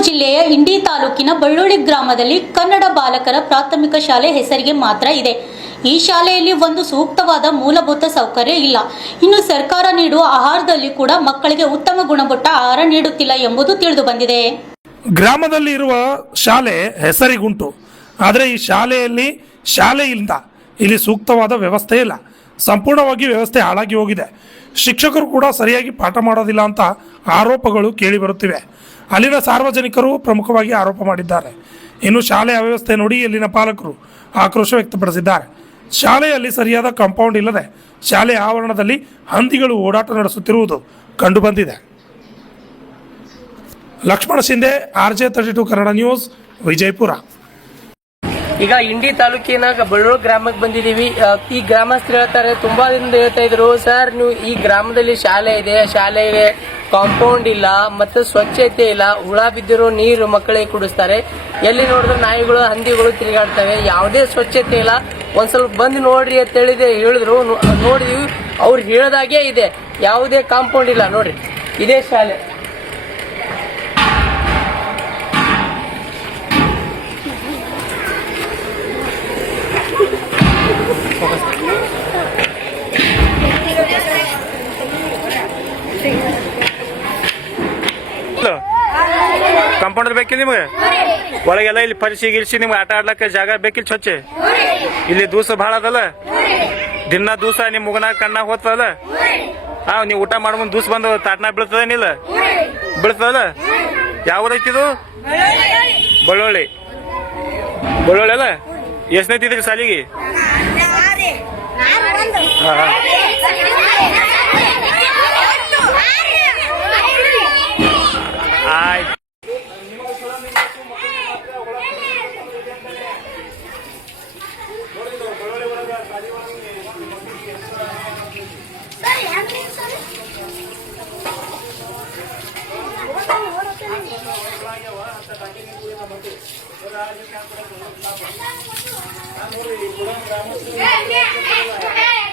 ಚಿಕ್ಕಮಗಳೂರು ಜಿಲ್ಲೆಯ ಇಂಡಿ ತಾಲೂಕಿನ ಬಳ್ಳೊಳ್ಳಿ ಗ್ರಾಮದಲ್ಲಿ ಕನ್ನಡ ಬಾಲಕರ ಪ್ರಾಥಮಿಕ ಶಾಲೆ ಹೆಸರಿಗೆ ಮಾತ್ರ ಇದೆ. ಈ ಶಾಲೆಯಲ್ಲಿ ಒಂದು ಸೂಕ್ತವಾದ ಮೂಲಭೂತ ಸೌಕರ್ಯ ಇಲ್ಲ. ಇನ್ನು ಸರ್ಕಾರ ನೀಡುವ ಆಹಾರದಲ್ಲಿ ಕೂಡ ಮಕ್ಕಳಿಗೆ ಉತ್ತಮ ಗುಣಮಟ್ಟ ಆಹಾರ ನೀಡುತ್ತಿಲ್ಲ ಎಂಬುದು ತಿಳಿದು ಬಂದಿದೆ. ಗ್ರಾಮದಲ್ಲಿ ಇರುವ ಶಾಲೆ ಹೆಸರಿಗುಂಟು, ಆದರೆ ಈ ಶಾಲೆಯಲ್ಲಿ ಶಾಲೆ ಇಲ್ಲ. ಇಲ್ಲಿ ಸೂಕ್ತವಾದ ವ್ಯವಸ್ಥೆ ಇಲ್ಲ. ಸಂಪೂರ್ಣವಾಗಿ ವ್ಯವಸ್ಥೆ ಹಾಳಾಗಿ ಹೋಗಿದೆ. ಶಿಕ್ಷಕರು ಕೂಡ ಸರಿಯಾಗಿ ಪಾಠ ಮಾಡೋದಿಲ್ಲ ಅಂತ ಆರೋಪಗಳು ಕೇಳಿ ಬರುತ್ತಿವೆ. ಅಲ್ಲಿನ ಸಾರ್ವಜನಿಕರು ಪ್ರಮುಖವಾಗಿ ಆರೋಪ ಮಾಡಿದ್ದಾರೆ. ಇನ್ನು ಶಾಲೆ ಅವ್ಯವಸ್ಥೆ ನೋಡಿ ಇಲ್ಲಿನ ಪಾಲಕರು ಆಕ್ರೋಶ ವ್ಯಕ್ತಪಡಿಸಿದ್ದಾರೆ. ಶಾಲೆಯಲ್ಲಿ ಸರಿಯಾದ ಕಾಂಪೌಂಡ್ ಇಲ್ಲದೆ ಶಾಲೆ ಆವರಣದಲ್ಲಿ ಹಂದಿಗಳು ಓಡಾಟ ನಡೆಸುತ್ತಿರುವುದು ಕಂಡುಬಂದಿದೆ. Lakshmana Shinde, RJ32 Kannada news, Vijayapura. ಈಗ ಇಂಡಿ ತಾಲೂಕಿನಾಗ ಬಳ್ಳೂರು ಗ್ರಾಮಕ್ಕೆ ಬಂದಿದ್ದೀವಿ. ಈ ಗ್ರಾಮಸ್ಥರು ಹೇಳ್ತಾರೆ, ತುಂಬಾ ದಿನದಿಂದ ಹೇಳ್ತಾ ಇದ್ರು, ಸರ್ ನೀವು ಈ ಗ್ರಾಮದಲ್ಲಿ ಶಾಲೆ ಇದೆ, ಶಾಲೆಗೆ ಕಾಂಪೌಂಡ್ ಇಲ್ಲ, ಮತ್ತೆ ಸ್ವಚ್ಛತೆ ಇಲ್ಲ, ಹುಳ ಬಿದ್ದಿರೋ ನೀರು ಮಕ್ಕಳಿಗೆ ಕುಡಿಸ್ತಾರೆ, ಎಲ್ಲಿ ನೋಡಿದ್ರೆ ನಾಯಿಗಳು ಹಂದಿಗಳು ತಿರುಗಾಡ್ತವೆ, ಯಾವುದೇ ಸ್ವಚ್ಛತೆ ಇಲ್ಲ, ಒಂದ್ ಸ್ವಲ್ಪ ಬಂದು ನೋಡ್ರಿ ಅಂತ ಹೇಳಿದ್ರು. ನೋಡಿದ್ವಿ, ಅವ್ರು ಹೇಳ್ದಾಗೆ ಇದೆ, ಯಾವುದೇ ಕಾಂಪೌಂಡ್ ಇಲ್ಲ. ನೋಡ್ರಿ, ಇದೇ ಶಾಲೆ. ಕಾಂಪೌಂಡರ್ ಬೇಕಿಲ್ಲ ನಿಮ್ಗೆ? ಒಳಗೆಲ್ಲ ಇಲ್ಲಿ ಪರಿಸಿ ಗಿರಿಸಿ ನಿಮ್ಗೆ ಆಟ ಆಡ್ಲಕ್ಕ ಜಾಗ ಬೇಕಿಲ್ಲ ಸ್ವಚ್ಛ? ಇಲ್ಲಿ ದೂಸ ಭಾಳ ಅದಲ್ಲ, ದಿನ ದೂಸ ನಿಮ್ ಮುಗನಾಗ ಕಣ್ಣಾಗ ಹೋಗ್ತದಲ್ಲ. ನೀವು ಊಟ ಮಾಡ್ಬಂದು ದೂಸ ಬಂದು ತಾಟ್ನಾಗ ಬೀಳ್ತದೇನಿಲ್ಲ? ಬೀಳ್ತದಲ್ಲ. ಯಾವ ಊರೈತಿದು? ಬಳ್ಳೊಳ್ಳಿ. ಬಳ್ಳೊಳ್ಳಿ ಅಲ್ಲ? ಎಷ್ಟನೈತಿದ್ರಿ ಸಾಲಿಗೆ? ಆಯ್ತು. Yeah.